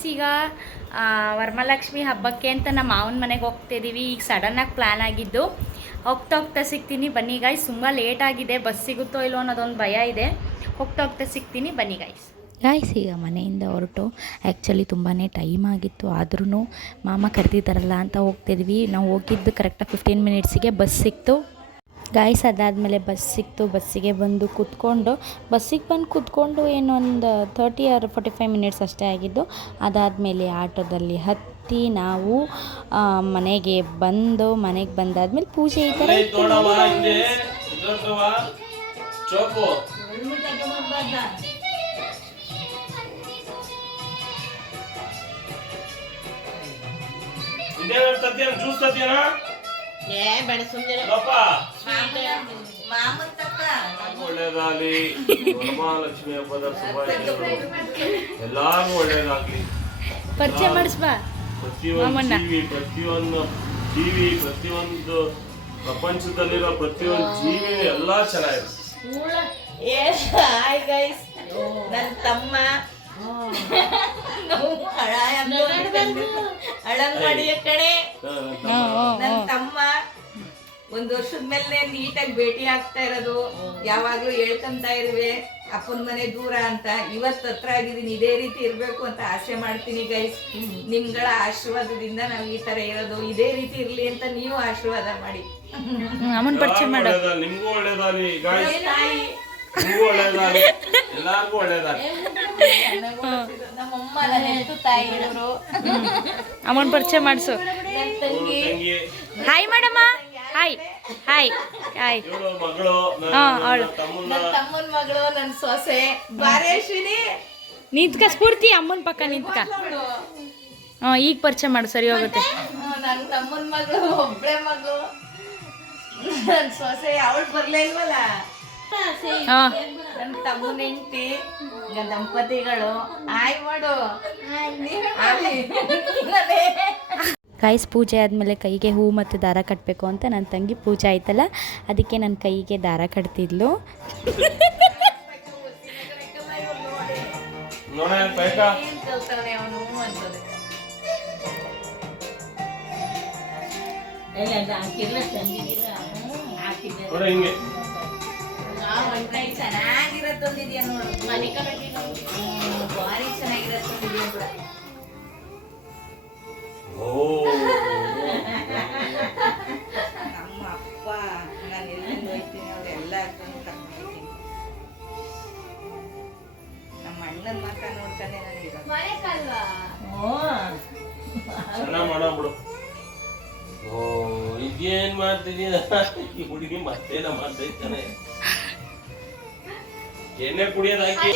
Guys, ಈಗ ವರಮಹಾಲಕ್ಷ್ಮಿ ಹಬ್ಬಕ್ಕೆ ಅಂತ ನಮ್ಮ ಮಾವನ ಮನೆಗೆ ಹೋಗ್ತಿದ್ದೀವಿ. ಈಗ ಸಡನ್ನಾಗಿ ಪ್ಲ್ಯಾನ್ ಆಗಿದ್ದು, ಹೋಗ್ತಾ ಹೋಗ್ತಾ ಸಿಗ್ತೀನಿ ಬನ್ನಿ ಗಾಯ್ಸ್. ತುಂಬ ಲೇಟ್ ಆಗಿದೆ, ಬಸ್ ಸಿಗುತ್ತೋ ಇಲ್ಲೋ ಅನ್ನೋದೊಂದು ಭಯ ಇದೆ. ಹೋಗ್ತಾ ಹೋಗ್ತಾ ಸಿಗ್ತೀನಿ ಬನ್ನಿ ಗಾಯ್ಸ್. ಈಗ ಮನೆಯಿಂದ ಹೊರಟು ಆ್ಯಕ್ಚುಲಿ ತುಂಬಾ ಟೈಮ್ ಆಗಿತ್ತು, ಆದ್ರೂ ಮಾಮ ಕರೆದಿದ್ದಾರಲ್ಲ ಅಂತ ಹೋಗ್ತಿದ್ವಿ. ನಾವು ಹೋಗಿದ್ದು ಕರೆಕ್ಟಾಗಿ 15 ಮಿನಿಟ್ಸಿಗೆ ಬಸ್ ಸಿಕ್ತು ಗಾಯ್ಸ್. ಅದಾದಮೇಲೆ ಬಸ್ ಸಿಕ್ತು, ಬಸ್ಸಿಗೆ ಬಂದು ಬಸ್ಸಿಗೆ ಬಂದು ಕೂತ್ಕೊಂಡು ಏನೊಂದು 30 or 45 ಮಿನಿಟ್ಸ್ ಅಷ್ಟೇ ಆಗಿದ್ದು. ಅದಾದಮೇಲೆ ಆಟೋದಲ್ಲಿ ಹತ್ತಿ ನಾವು ಮನೆಗೆ ಬಂದಾದ್ಮೇಲೆ ಪೂಜೆ ಈ ಥರ ಒಳ್ಳೇದಾಗಲಿ. ವರಮಹಾಲಕ್ಷ್ಮಿ ಹಬ್ಬದ ಶುಭಾಶಯಗಳು ಎಲ್ಲಾರು ಒಳ್ಳೇದಾಗ್ಲಿ. ಪರಿಚಯ ಮಾಡಿಸ್ಬಾ. ಪ್ರತಿಯೊಂದು ಜೀವಿ, ಪ್ರತಿಯೊಂದು ಪ್ರಪಂಚದಲ್ಲಿರೋ ಪ್ರತಿಯೊಂದು ಜೀವಿ ಎಲ್ಲಾ ಚೆನ್ನಾಗಿದೆ. ಹಾಯ್ ಗೈಸ್, ನನ್ನ ತಮ್ಮ ಅಳಂಗಡಿಯ ಕಡೆ ನನ್ನ ತಮ್ಮ 1 ವರ್ಷದ ಮೇಲೆ ನೀಟಾಗಿ ಭೇಟಿ ಆಗ್ತಾ ಇರೋದು. ಯಾವಾಗ್ಲೂ ಹೇಳ್ಕೊಂತ ಇರುವೆ ಅಪ್ಪನ ಮನೆ ದೂರ ಅಂತ. ಇವತ್ತು ಹತ್ರ ಆಗಿದ್ದೀನಿ, ಇದೇ ರೀತಿ ಇರ್ಬೇಕು ಅಂತ ಆಸೆ ಮಾಡ್ತೀನಿ ಗೈಸ್. ನಿಮ್ಗಳ ಆಶೀರ್ವಾದದಿಂದ ನಾವು ಈ ತರ ಇರೋದು, ಇದೇ ರೀತಿ ಇರ್ಲಿ ಅಂತ ನೀವು ಆಶೀರ್ವಾದ ಮಾಡಿ. ನಿಮ್ಗೂ ಒಳ್ಳೇದಾಗಲಿ ತಾಯಿ, ನಿಮ್ಗೂ ಒಳ್ಳೇದಾಗಲಿ, ಎಲ್ಲಾರ್ಗೂ ಒಳ್ಳೇದಾಗಲಿ. ನಮ್ಮಮ್ಮ ನನ್ನ ಹೆತ್ತು ತಾಯಿ ಇವರು. ಅಮ್ಮನ್ ಪರಿಚಯ ಮಾಡಿಸು. ನನ್ನ ತಂಗಿ ಹಾಯ್ ಮಾಡಮ್ಮ. Hi hi hi. ಮಗಳು, ನನ್ನ ತಮ್ಮನ ಮಗಳು, ನನ್ನ ಸೊಸೆ ಬಾರೇಶ್ವಿನಿ. ನಿಂತ್ಕ ಸ್ಫೂರ್ತಿ, ಅಮ್ಮನ ಪಕ್ಕ ನಿಂತ್ಕ. ಈಗ ಪರಿಚಯ ಮಾಡು, ಸರಿ ಹೋಗುತ್ತೆ. ನನ್ನ ತಮ್ಮನ ಮಗಳು, ಒಬ್ಬಳೆ ಮಗಳು, ನನ್ನ ಸೊಸೆ. ಅವಳು ಬರ್ಲೇ ಇಲ್ವಲ್ಲ. ನನ್ನ ತಮ್ಮನ ಹೆಂಡತಿ, ದಂಪತಿಗಳು. ಆಯ್ ಮಾಡು. ಗಾಯ್ಸ್, ಪೂಜೆ ಆದಮೇಲೆ ಕೈಗೆ ಹೂ ಮತ್ತು ದಾರ ಕಟ್ಟಬೇಕು ಅಂತ ನನ್ನ ತಂಗಿ ಪೂಜೆ ಆಯ್ತಲ್ಲ, ಅದಕ್ಕೆ ನನ್ನ ಕೈಗೆ ದಾರ ಕಟ್ತಿದ್ಲು. ಚೆನ್ನಾಗಿರತ್ತೊಂದಿದ್ಯಾ ನೋಡು, ಭಾರಿ ಚೆನ್ನಾಗಿರತ್ತೊಂದಿದ್ಯಾ ಕೂಡ. ನಮ್ಮ ಅಪ್ಪ ನಾನು ಎಲ್ಲಿಂದ ಹೋಗ್ತೀನಿ ಅವ್ರು ಎಲ್ಲ ಕರ್ಕೊಂಡ್ತೀನಿ. ನಮ್ಮ ಅಣ್ಣನ ಮಕ್ಕ ನೋಡ್ತಾನೆ ನನಗೆ. ಇದೇನ್ ಮಾಡ್ತಿದೀಯ ಈ ಹುಡುಗಿ? ಮತ್ತೇನ ಮಾಡ್ತಾ ಇದ್ದಾನೆ? ಎಣ್ಣೆ ಕುಡಿಯೋದು ಹಾಕಿ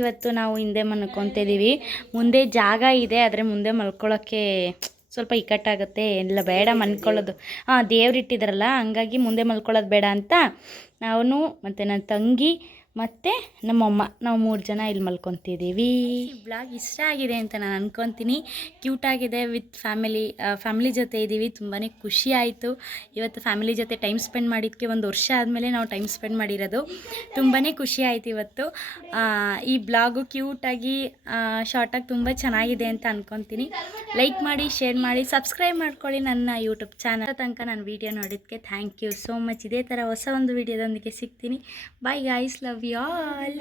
ಇವತ್ತು ನಾವು ಹಿಂದೆ ಮಲ್ಕೊತಿದ್ದೀವಿ. ಮುಂದೆ ಜಾಗ ಇದೆ, ಆದರೆ ಮುಂದೆ ಮಲ್ಕೊಳ್ಳೋಕ್ಕೆ ಸ್ವಲ್ಪ ಇಕ್ಕಟ್ಟಾಗುತ್ತೆ. ಎಲ್ಲ ಬೇಡ ಮಲ್ಕೊಳ್ಳೋದು. ದೇವ್ರಿಟ್ಟಿದ್ದಾರಲ್ಲ, ಹಂಗಾಗಿ ಮುಂದೆ ಮಲ್ಕೊಳ್ಳೋದು ಬೇಡ ಅಂತ ನಾನು ಮತ್ತು ನನ್ನ ತಂಗಿ ಮತ್ತು ನಮ್ಮಮ್ಮ ನಾವು 3 ಜನ ಇಲ್ಲಿ ಮಲ್ಕೊತಿದ್ದೀವಿ. ಈ ಬ್ಲಾಗ್ ಇಷ್ಟ ಆಗಿದೆ ಅಂತ ನಾನು ಅಂದ್ಕೊತೀನಿ. ಕ್ಯೂಟಾಗಿದೆ. ವಿತ್ ಫ್ಯಾಮಿಲಿ ಜೊತೆ ಇದ್ದೀವಿ. ತುಂಬಾ ಖುಷಿ ಆಯಿತು. ಇವತ್ತು ಫ್ಯಾಮಿಲಿ ಜೊತೆ ಟೈಮ್ ಸ್ಪೆಂಡ್ ಮಾಡಿದ್ದಕ್ಕೆ 1 ವರ್ಷ ಆದಮೇಲೆ ನಾವು ಟೈಮ್ ಸ್ಪೆಂಡ್ ಮಾಡಿರೋದು. ತುಂಬಾ ಖುಷಿ ಆಯಿತು ಇವತ್ತು. ಈ ಬ್ಲಾಗು ಕ್ಯೂಟಾಗಿ ಶಾರ್ಟಾಗಿ ತುಂಬ ಚೆನ್ನಾಗಿದೆ ಅಂತ ಅಂದ್ಕೊತೀನಿ. ಲೈಕ್ ಮಾಡಿ, ಶೇರ್ ಮಾಡಿ, ಸಬ್ಸ್ಕ್ರೈಬ್ ಮಾಡ್ಕೊಳ್ಳಿ ನನ್ನ ಯೂಟ್ಯೂಬ್ ಚಾನಲ್. ತನಕ ನಾನು ವೀಡಿಯೋ ನೋಡಿದ್ದಕ್ಕೆ ಥ್ಯಾಂಕ್ ಯು ಸೋ ಮಚ್. ಇದೇ ಥರ ಹೊಸ ಒಂದು ವೀಡಿಯೋದೊಂದಿಗೆ ಸಿಗ್ತೀನಿ. Bye guys, love you all.